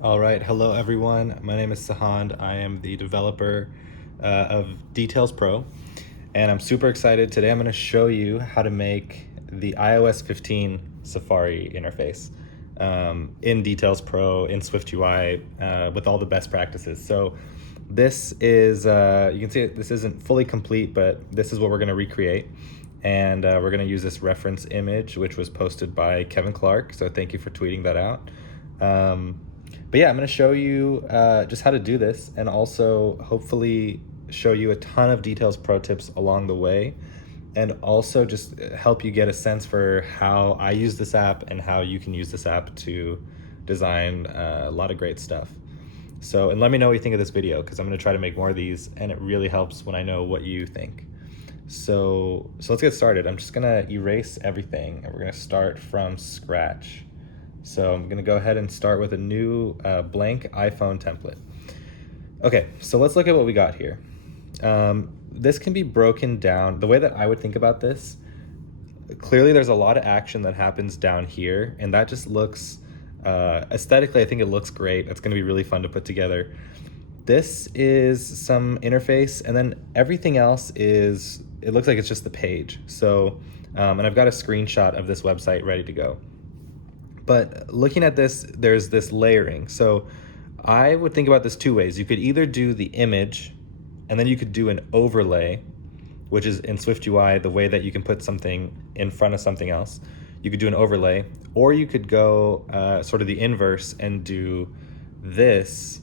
All right, hello everyone. My name is Sahand. I am the developer of DetailsPro, and I'm super excited. Today I'm going to show you how to make the iOS 15 Safari interface in DetailsPro, in SwiftUI, with all the best practices. So this is, you can see this isn't fully complete, but this is what we're going to recreate. And we're going to use this reference image, which was posted by Kevin Clark. So thank you for tweeting that out. But yeah, I'm going to show you just how to do this, and also hopefully show you a ton of Details Pro tips along the way, and also just help you get a sense for how I use this app and how you can use this app to design a lot of great stuff. So, and let me know what you think of this video, because I'm going to try to make more of these, and it really helps when I know what you think. So let's get started. I'm just going to erase everything, and we're going to start from scratch. So I'm gonna go ahead and start with a new blank iPhone template. Okay, so let's look at what we got here. This can be broken down. The way that I would think about this, clearly there's a lot of action that happens down here, and that just looks, aesthetically, I think it looks great. It's gonna be really fun to put together. This is some interface, and then everything else is, it looks like it's just the page. So, and I've got a screenshot of this website ready to go. But looking at this, there's this layering. So I would think about this two ways. You could either do the image, and then you could do an overlay, which is in SwiftUI, the way that you can put something in front of something else. You could do an overlay, or you could go sort of the inverse and do this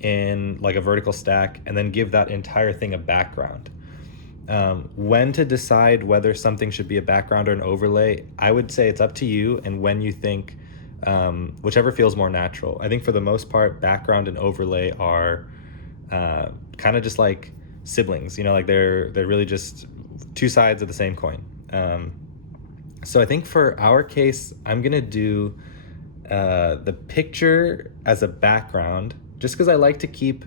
in like a vertical stack, and then give that entire thing a background. When to decide whether something should be a background or an overlay, I would say it's up to you, and when you think, whichever feels more natural. I think for the most part, background and overlay are kind of just like siblings, like they're really just two sides of the same coin. So I think for our case, I'm gonna do the picture as a background, just because I like to keep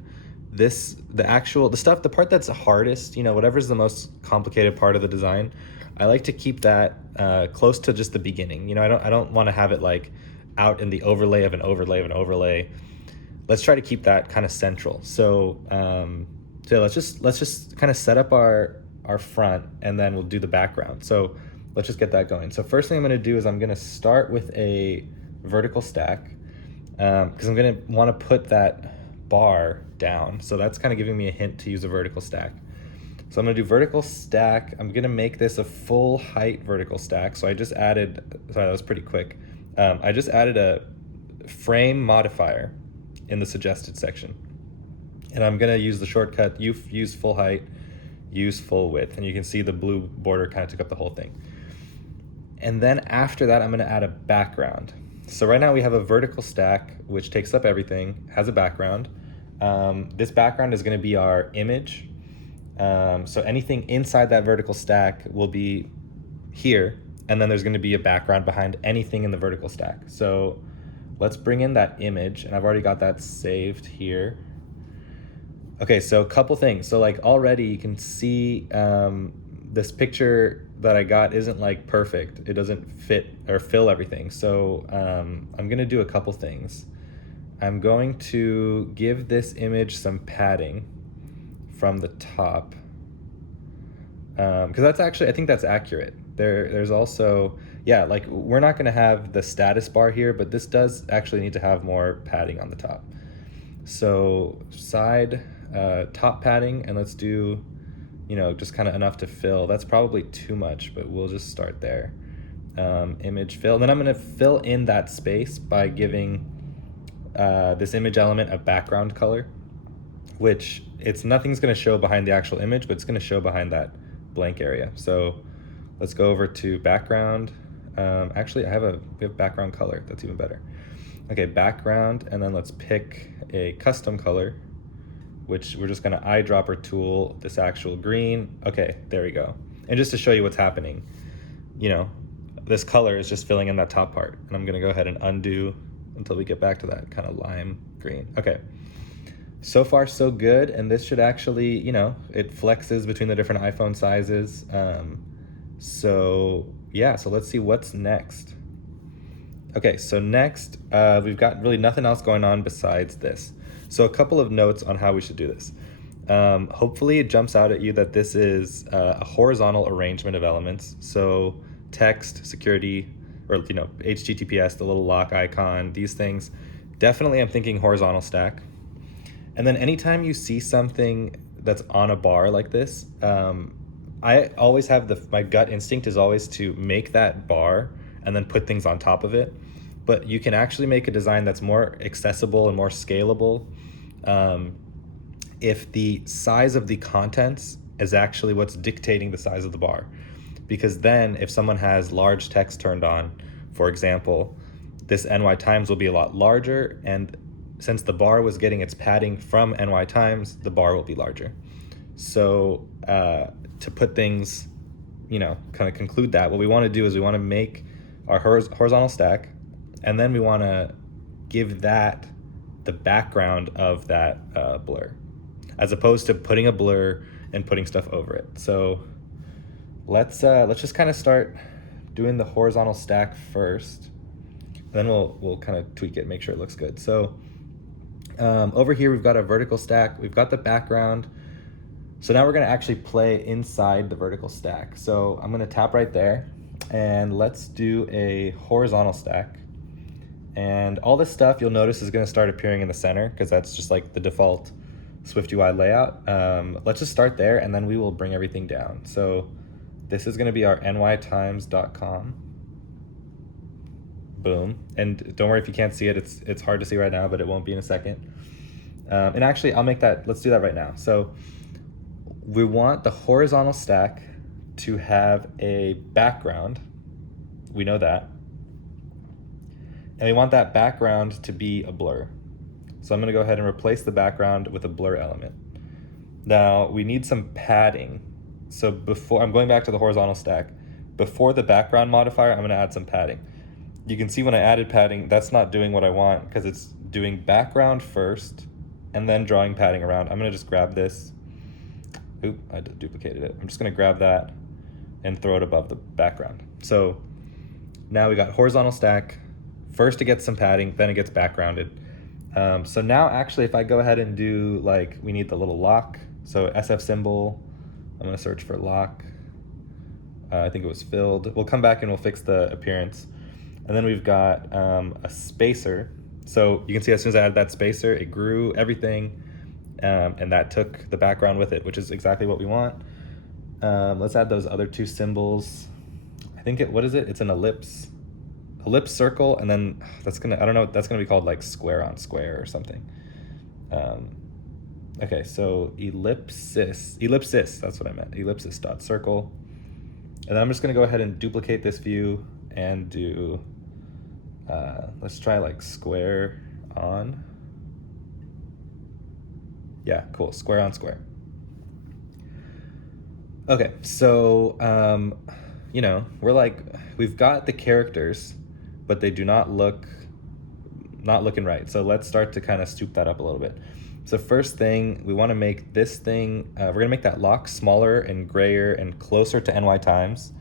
the part that's the hardest, whatever's the most complicated part of the design, I like to keep that close to just the beginning. I don't want to have it like out in the overlay of an overlay of an overlay. Let's try to keep that kind of central. So let's just kind of set up our front, and then we'll do the background. So let's just get that going. So first thing I'm going to do is I'm going to start with a vertical stack, because I'm going to want to put that bar down. So that's kind of giving me a hint to use a vertical stack. So I'm going to do vertical stack. I'm going to make this a full height vertical stack. So I just added, sorry, that was pretty quick. I just added a frame modifier in the suggested section. And I'm going to use the shortcut, use full height, use full width. And you can see the blue border kind of took up the whole thing. And then after that, I'm going to add a background. So right now we have a vertical stack, which takes up everything, has a background. This background is going to be our image. So anything inside that vertical stack will be here, and then there's going to be a background behind anything in the vertical stack. So let's bring in that image, and I've already got that saved here. Okay, so a couple things. So like already you can see this picture that I got isn't like perfect. It doesn't fit or fill everything. So I'm gonna do a couple things. I'm going to give this image some padding from the top, because that's actually, I think that's accurate. There's also, yeah, like we're not gonna have the status bar here, but this does actually need to have more padding on the top. So side top padding, and let's do, just kind of enough to fill. That's probably too much, but we'll just start there. Image fill, and then I'm gonna fill in that space by giving this image element a background color, which nothing's gonna show behind the actual image, but it's gonna show behind that blank area. So let's go over to background. Actually, we have background color. That's even better. Okay, background, and then let's pick a custom color, which we're just gonna eyedropper tool this actual green. Okay, there we go. And just to show you what's happening, this color is just filling in that top part. And I'm gonna go ahead and undo until we get back to that kind of lime green. Okay, so far so good. And this should actually, it flexes between the different iPhone sizes. So yeah, so let's see what's next. Okay, so next, we've got really nothing else going on besides this. So a couple of notes on how we should do this. Hopefully it jumps out at you that this is a horizontal arrangement of elements. So text, security, or HTTPS, the little lock icon, these things. Definitely I'm thinking horizontal stack. And then anytime you see something that's on a bar like this, I always have my gut instinct is always to make that bar and then put things on top of it. But you can actually make a design that's more accessible and more scalable if the size of the contents is actually what's dictating the size of the bar. Because then if someone has large text turned on, for example, this NY Times will be a lot larger, and since the bar was getting its padding from NY Times, the bar will be larger. So to put things, kind of conclude that, what we want to do is we want to make our horizontal stack, and then we want to give that the background of that blur, as opposed to putting a blur and putting stuff over it. So let's just kind of start doing the horizontal stack first. Then we'll kind of tweak it, make sure it looks good. So over here we've got a vertical stack, we've got the background. So now we're gonna actually play inside the vertical stack. So I'm gonna tap right there, and let's do a horizontal stack. And all this stuff you'll notice is gonna start appearing in the center, because that's just like the default SwiftUI layout. Let's just start there, and then we will bring everything down. So this is gonna be our nytimes.com. Boom. And don't worry if you can't see it, it's hard to see right now, but it won't be in a second. And actually let's do that right now. So we want the horizontal stack to have a background. We know that. And we want that background to be a blur. So I'm gonna go ahead and replace the background with a blur element. Now we need some padding. So I'm going back to the horizontal stack. Before the background modifier, I'm gonna add some padding. You can see when I added padding, that's not doing what I want, because it's doing background first and then drawing padding around. I'm gonna just grab this. Oop, I duplicated it. I'm just gonna grab that and throw it above the background. So now we got horizontal stack. First it gets some padding, then it gets backgrounded. So now actually if I go ahead and do, we need the little lock. So SF symbol, I'm gonna search for lock. I think it was filled. We'll come back and we'll fix the appearance. And then we've got a spacer. So you can see as soon as I added that spacer, it grew everything, and that took the background with it, which is exactly what we want. Let's add those other two symbols. I think what is it? It's an ellipse circle, and then that's gonna be called square on square or something. Okay, so ellipsis, that's what I meant, ellipsis.circle. And then I'm just gonna go ahead and duplicate this view and do, let's try square on. Yeah, cool, square on square. Okay, so, we've got the characters, but they do not looking right. So let's start to kind of stoop that up a little bit. So first thing, we want to make this thing, we're gonna make that lock smaller and grayer and closer to NY Times.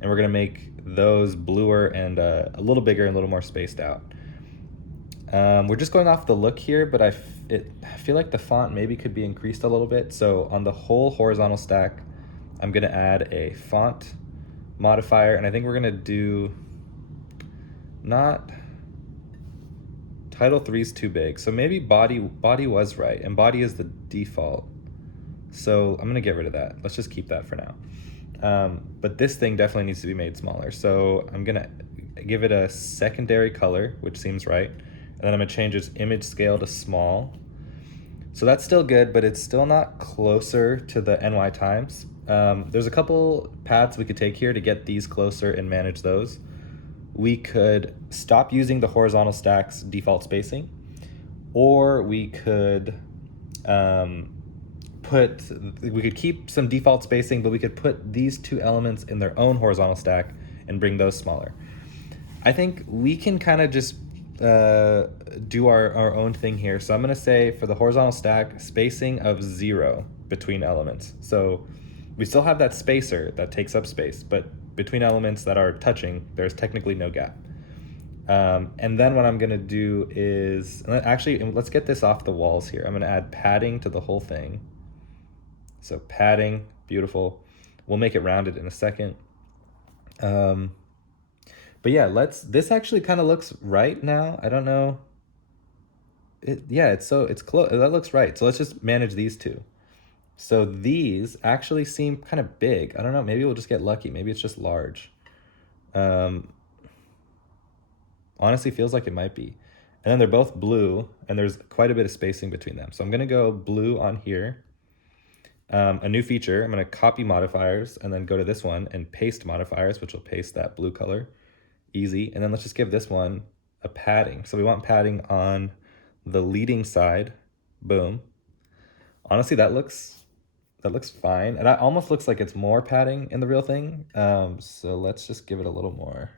And we're gonna make those bluer and a little bigger and a little more spaced out. We're just going off the look here, but I feel like the font maybe could be increased a little bit. So on the whole horizontal stack, I'm gonna add a font modifier, and I think we're gonna do not, title 3 is too big. So maybe body was right, and body is the default. So I'm gonna get rid of that. Let's just keep that for now. But this thing definitely needs to be made smaller. So I'm gonna give it a secondary color, which seems right. And then I'm gonna change its image scale to small. So that's still good, but it's still not closer to the NY Times. There's a couple paths we could take here to get these closer and manage those. We could stop using the horizontal stack's default spacing, or we could keep some default spacing, but we could put these two elements in their own horizontal stack and bring those smaller. I think we can kind of just do our own thing here. So I'm gonna say for the horizontal stack, spacing of 0 between elements. So we still have that spacer that takes up space, but between elements that are touching, there's technically no gap. And then what I'm gonna do is, actually, let's get this off the walls here. I'm gonna add padding to the whole thing. So padding, beautiful. We'll make it rounded in a second. But yeah, this actually kind of looks right now. I don't know. Yeah, it's close. That looks right. So let's just manage these two. So these actually seem kind of big. I don't know. Maybe we'll just get lucky. Maybe it's just large. Honestly, feels like it might be. And then they're both blue, and there's quite a bit of spacing between them. So I'm gonna go blue on here. A new feature, I'm gonna copy modifiers and then go to this one and paste modifiers, which will paste that blue color. Easy. And then let's just give this one a padding. So we want padding on the leading side. Boom. Honestly, that looks fine. And it almost looks like it's more padding in the real thing. So let's just give it a little more.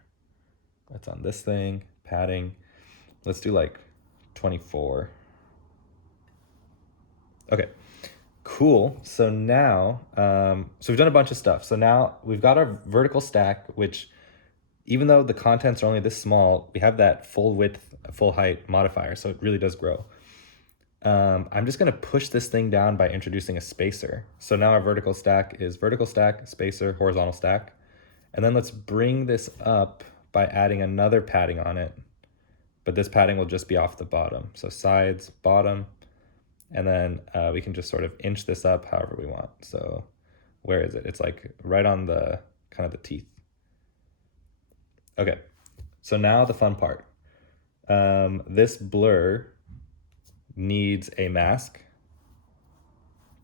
That's on this thing, padding. Let's do like 24. Okay, cool. So now, so we've done a bunch of stuff. So now we've got our vertical stack, which even though the contents are only this small, we have that full width, full height modifier. So it really does grow. I'm just gonna push this thing down by introducing a spacer. So now our vertical stack is vertical stack, spacer, horizontal stack. And then let's bring this up by adding another padding on it. But this padding will just be off the bottom. So sides, bottom, and then we can just sort of inch this up however we want. So where is it? It's like right on the kind of the teeth. Okay, so now the fun part. This blur needs a mask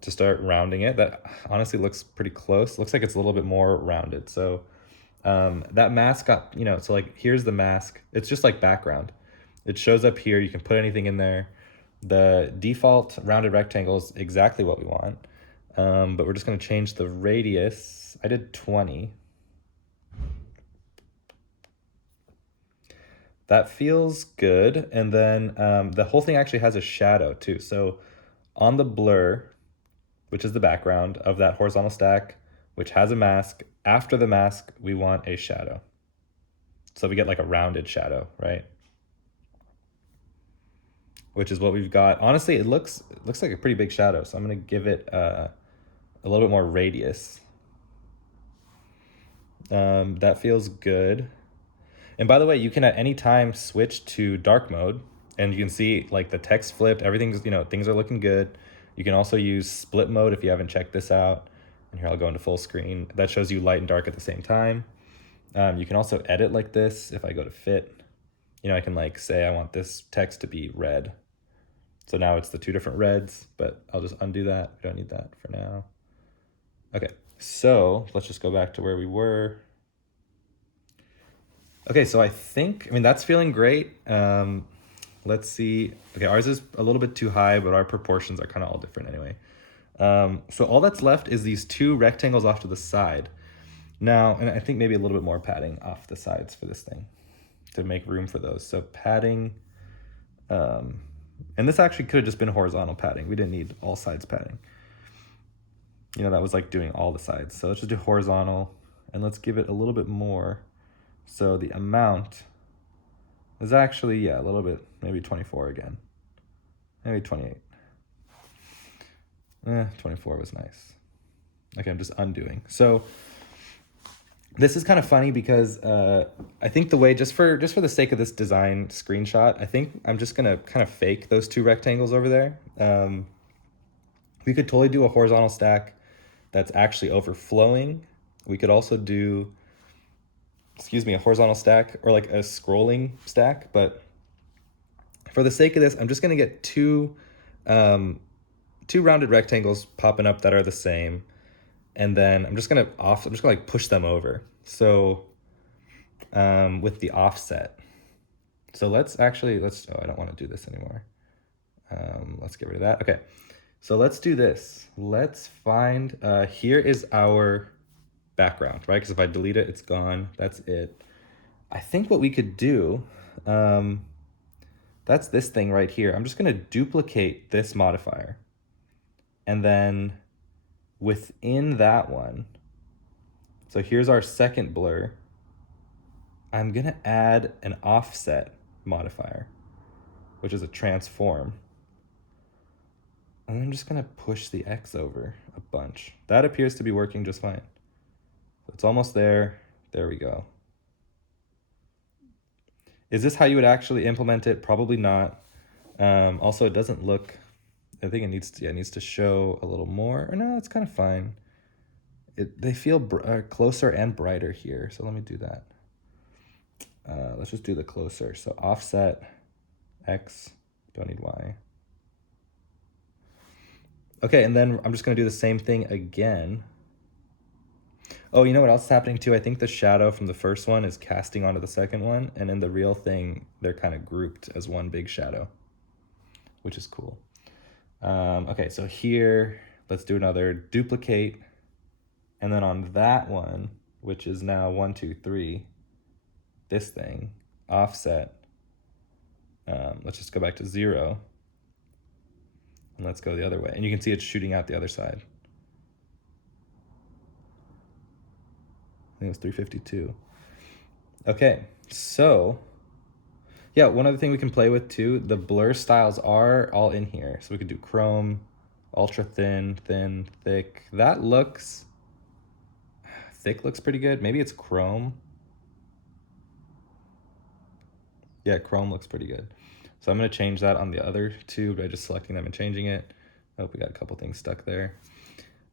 to start rounding it. That honestly looks pretty close. Looks like it's a little bit more rounded. So that mask got, so like here's the mask. It's just like background. It shows up here. You can put anything in there. The default rounded rectangle is exactly what we want. But we're just going to change the radius. I did 20. That feels good. And then the whole thing actually has a shadow too. So on the blur, which is the background of that horizontal stack, which has a mask, after the mask, we want a shadow. So we get like a rounded shadow, right? Which is what we've got. Honestly, it looks like a pretty big shadow. So I'm gonna give it a little bit more radius. That feels good. And by the way, you can at any time switch to dark mode, and you can see like the text flipped, everything's, things are looking good. You can also use split mode if you haven't checked this out. And here I'll go into full screen. That shows you light and dark at the same time. You can also edit like this. If I go to fit, I can like say I want this text to be red. So now it's the two different reds, but I'll just undo that. We don't need that for now. Okay, so let's just go back to where we were. Okay, so I mean, that's feeling great. Let's see. Okay, ours is a little bit too high, but our proportions are kind of all different anyway. So all that's left is these two rectangles off to the side. Now, and I think maybe a little bit more padding off the sides for this thing to make room for those. So padding, and this actually could have just been horizontal padding. We didn't need all sides padding. That was like doing all the sides. So let's just do horizontal, and let's give it a little bit more. So the amount is actually, a little bit, maybe 24 again. Maybe 28. 24 was nice. Okay, I'm just undoing. So this is kind of funny because I think the way, just for the sake of this design screenshot, I think I'm just gonna kind of fake those two rectangles over there. We could totally do a horizontal stack that's actually overflowing. We could also do, a horizontal stack or like a scrolling stack. But for the sake of this, I'm just gonna get two rounded rectangles popping up that are the same. And then I'm just gonna like push them over. So with the offset. So let's I don't want to do this anymore. Let's get rid of that. Okay, so let's do this. Let's find, here is our background, right? Because if I delete it, it's gone. That's it. I think what we could do, that's this thing right here. I'm just gonna duplicate this modifier. And then within that one, so here's our second blur. I'm gonna add an offset modifier, which is a transform. And I'm just gonna push the X over a bunch. That appears to be working just fine. So it's almost there. There we go. Is this how you would actually implement it? Probably not. Also, it doesn't look, I think it needs to show a little more. Or no, it's kind of fine. They feel closer and brighter here. So let me do that. Let's just do the closer. So offset X, don't need Y. Okay, and then I'm just gonna do the same thing again. Oh, you know what else is happening too? I think the shadow from the first one is casting onto the second one, and in the real thing, they're kind of grouped as one big shadow, which is cool. Okay, so here, let's do another duplicate, and then on that one, which is now 1, 2, 3, this thing, offset, let's just go back to 0, and let's go the other way. And you can see it's shooting out the other side. I think it was 352. Okay, so yeah, one other thing we can play with too, the blur styles are all in here. So we could do chrome, ultra thin, thin, thick. That looks, thick looks pretty good. Maybe it's chrome. Yeah, chrome looks pretty good. So I'm gonna change that on the other two by just selecting them and changing it. I hope we got a couple things stuck there.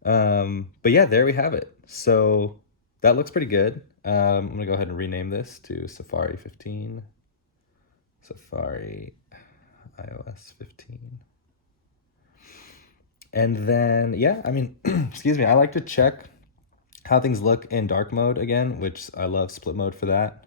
But yeah, there we have it. So that looks pretty good. I'm gonna go ahead and rename this to Safari 15. Safari iOS 15. And then, yeah, I mean, excuse me, I like to check how things look in dark mode again, which I love split mode for that.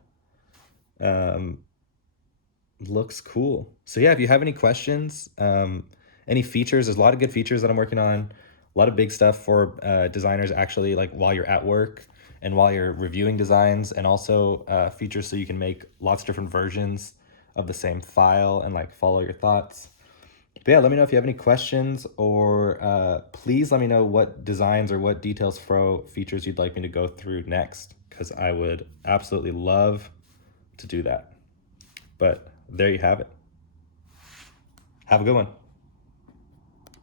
Looks cool. So yeah, if you have any questions, any features, there's a lot of good features that I'm working on, a lot of big stuff for designers actually, like while you're at work and while you're reviewing designs, and also features so you can make lots of different versions of the same file and like follow your thoughts. But yeah, let me know if you have any questions, or please let me know what designs or what DetailsPro features you'd like me to go through next, because I would absolutely love to do that. But there you have it. Have a good one.